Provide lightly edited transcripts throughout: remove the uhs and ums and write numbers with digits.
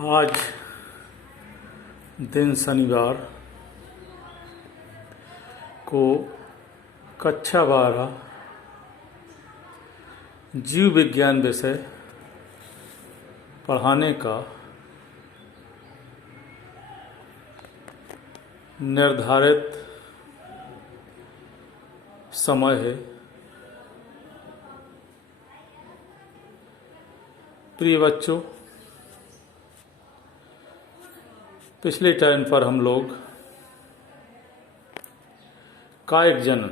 आज दिन शनिवार को कक्षा 12 जीव विज्ञान विषय पढ़ाने का निर्धारित समय है। प्रिय बच्चों, पिछले टाइम पर हम लोग कायिक जनन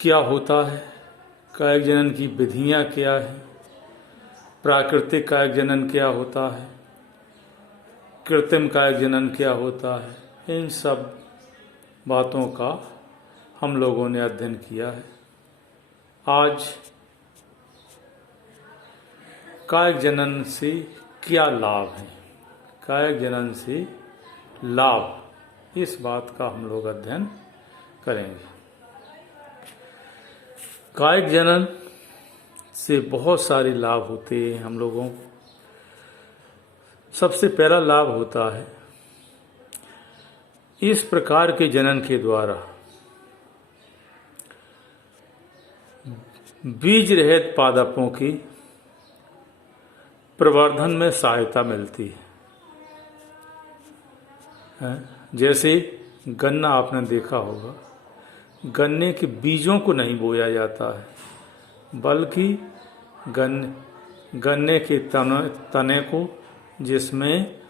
क्या होता है, कायिक जनन की विधियां क्या है, प्राकृतिक कायिक जनन क्या होता है, कृत्रिम कायिक जनन क्या होता है, इन सब बातों का हम लोगों ने अध्ययन किया है। आज कायिक जनन से क्या लाभ है, कायिक जनन से लाभ, इस बात का हम लोग अध्ययन करेंगे। कायिक जनन से बहुत सारे लाभ होते हैं हम लोगों को। सबसे पहला लाभ होता है, इस प्रकार के जनन के द्वारा बीज रहित पादपों की प्रवर्धन में सहायता मिलती है। जैसे गन्ना आपने देखा होगा, गन्ने के बीजों को नहीं बोया जाता है, बल्कि गन्ने के तने को, जिसमें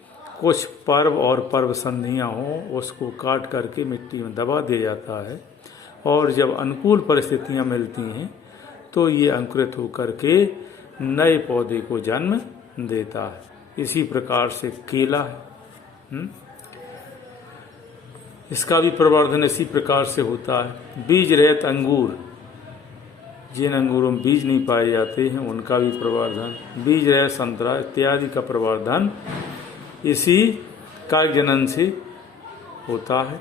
कुछ पर्व और पर्व संधियां हों, उसको काट करके मिट्टी में दबा दिया जाता है और जब अनुकूल परिस्थितियां मिलती हैं तो ये अंकुरित होकर के नए पौधे को जन्म देता है। इसी प्रकार से केला है, इसका भी प्रवर्धन इसी प्रकार से होता है। बीज रहित अंगूर, जिन अंगूरों में बीज नहीं पाए जाते हैं, उनका भी प्रवर्धन, बीज रहित संतरा इत्यादि का प्रवर्धन इसी कायिक जनन से होता है।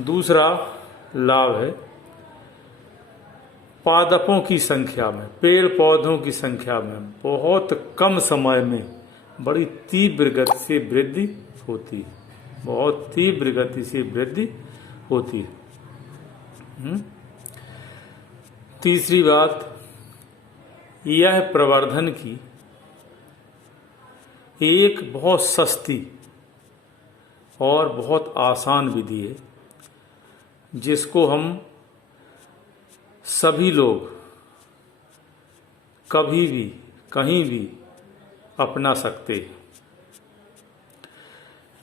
दूसरा लाभ है, पादपों की संख्या में, पेड़ पौधों की संख्या में बहुत कम समय में बड़ी तीव्र गति से वृद्धि होती है, बहुत तीव्र गति से वृद्धि होती है। तीसरी बात, यह प्रवर्धन की एक बहुत सस्ती और बहुत आसान विधि है, जिसको हम सभी लोग कभी भी कहीं भी अपना सकते हैं।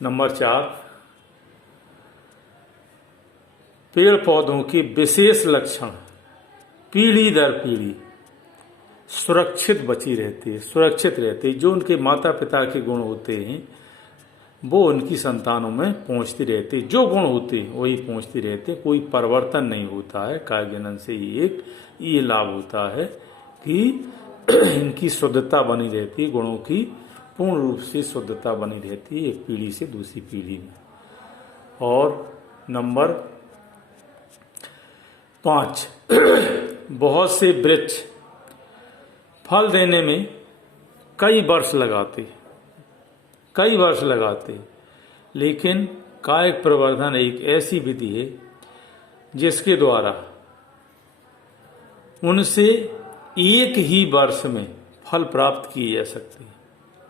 नंबर 4, पेड़ पौधों के विशेष लक्षण पीढ़ी दर पीढ़ी सुरक्षित बची रहती है, सुरक्षित रहते हैं। जो उनके माता पिता के गुण होते हैं वो उनकी संतानों में पहुंचती रहती है, जो गुण होते हैं वही पहुंचती रहते हैं, कोई परिवर्तन नहीं होता है। कायिक जनन से ये लाभ होता है कि इनकी शुद्धता बनी रहती है, गुणों की पूर्ण रूप से शुद्धता बनी रहती है एक पीढ़ी से दूसरी पीढ़ी में। और नंबर 5, बहुत से वृक्ष फल देने में कई वर्ष लगाते, लेकिन कायिक प्रवर्धन एक ऐसी विधि है जिसके द्वारा उनसे एक ही वर्ष में फल प्राप्त किए जा सकते हैं,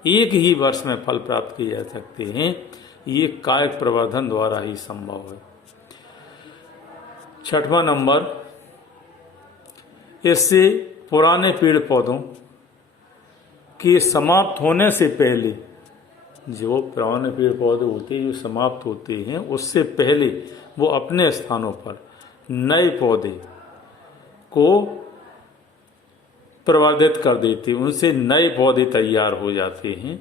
एक ही वर्ष में फल प्राप्त किए जा सकते हैं। ये कायिक प्रवर्धन द्वारा ही संभव है। 6वां नंबर, इससे पुराने पेड़ पौधों के समाप्त होने से पहले, जो पुराने पेड़ पौधे होते हैं जो समाप्त होते हैं, उससे पहले वो अपने स्थानों पर नए पौधे को प्रवर्धित कर देते हैं, उनसे नए पौधे तैयार हो जाते हैं,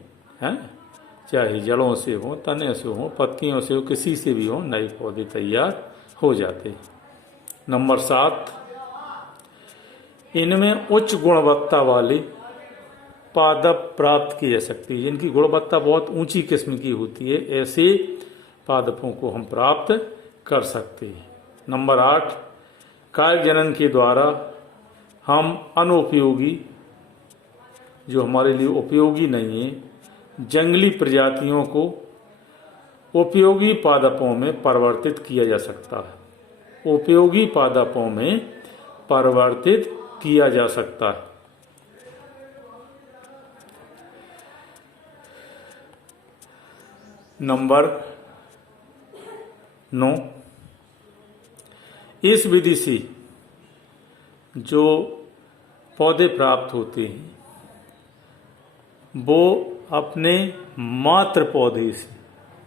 चाहे जड़ों से हो, तने से हो, पत्तियों से हो, किसी से भी हो, नए पौधे तैयार हो जाते हैं। नंबर 7, इनमें उच्च गुणवत्ता वाले पादप प्राप्त की जा सकती है, जिनकी गुणवत्ता बहुत ऊंची किस्म की होती है, ऐसे पादपों को हम प्राप्त कर सकते हैं। नंबर 8, कायिक जनन के द्वारा हम अनुपयोगी जो हमारे लिए उपयोगी नहीं है, जंगली प्रजातियों को उपयोगी पादपों में परिवर्तित किया जा सकता है। उपयोगी पादपों में परिवर्तित किया जा सकता है। नंबर 9, इस विधि से जो पौधे प्राप्त होते हैं वो अपने मातृ पौधे से,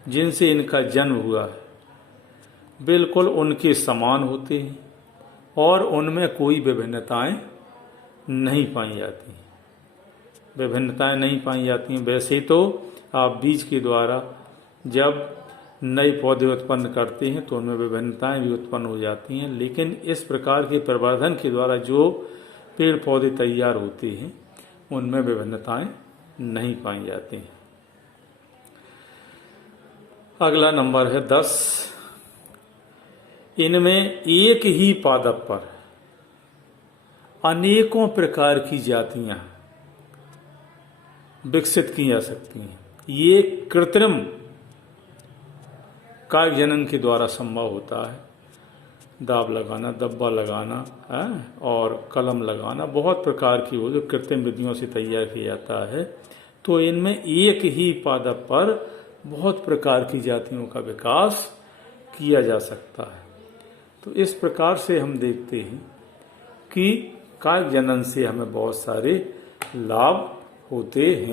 जिनसे इनका जन्म हुआ है, बिल्कुल उनके समान होते हैं और उनमें कोई विभिन्नताएं नहीं पाई जाती हैं। विभिन्नताएं नहीं पाई जाती हैं। वैसे तो आप बीज के द्वारा जब नए पौधे उत्पन्न करते हैं तो उनमें विभिन्नताएं भी उत्पन्न हो जाती हैं, लेकिन इस प्रकार के प्रवर्धन के द्वारा जो पेड़ पौधे तैयार होते हैं उनमें विभिन्नताएं नहीं पाई जाती हैं। अगला नंबर है 10, इनमें एक ही पादप पर अनेकों प्रकार की जातियां विकसित की जा सकती हैं। ये कृत्रिम कायक जनन के द्वारा संभव होता है। दाब लगाना, दब्बा लगाना और कलम लगाना, बहुत प्रकार की वो जो कृत्रिम विधियों से तैयार किया जाता है। तो इनमें एक ही पादप पर बहुत प्रकार की जातियों का विकास किया जा सकता है। तो इस प्रकार से हम देखते हैं कि कायक जनन से हमें बहुत सारे लाभ होते हैं।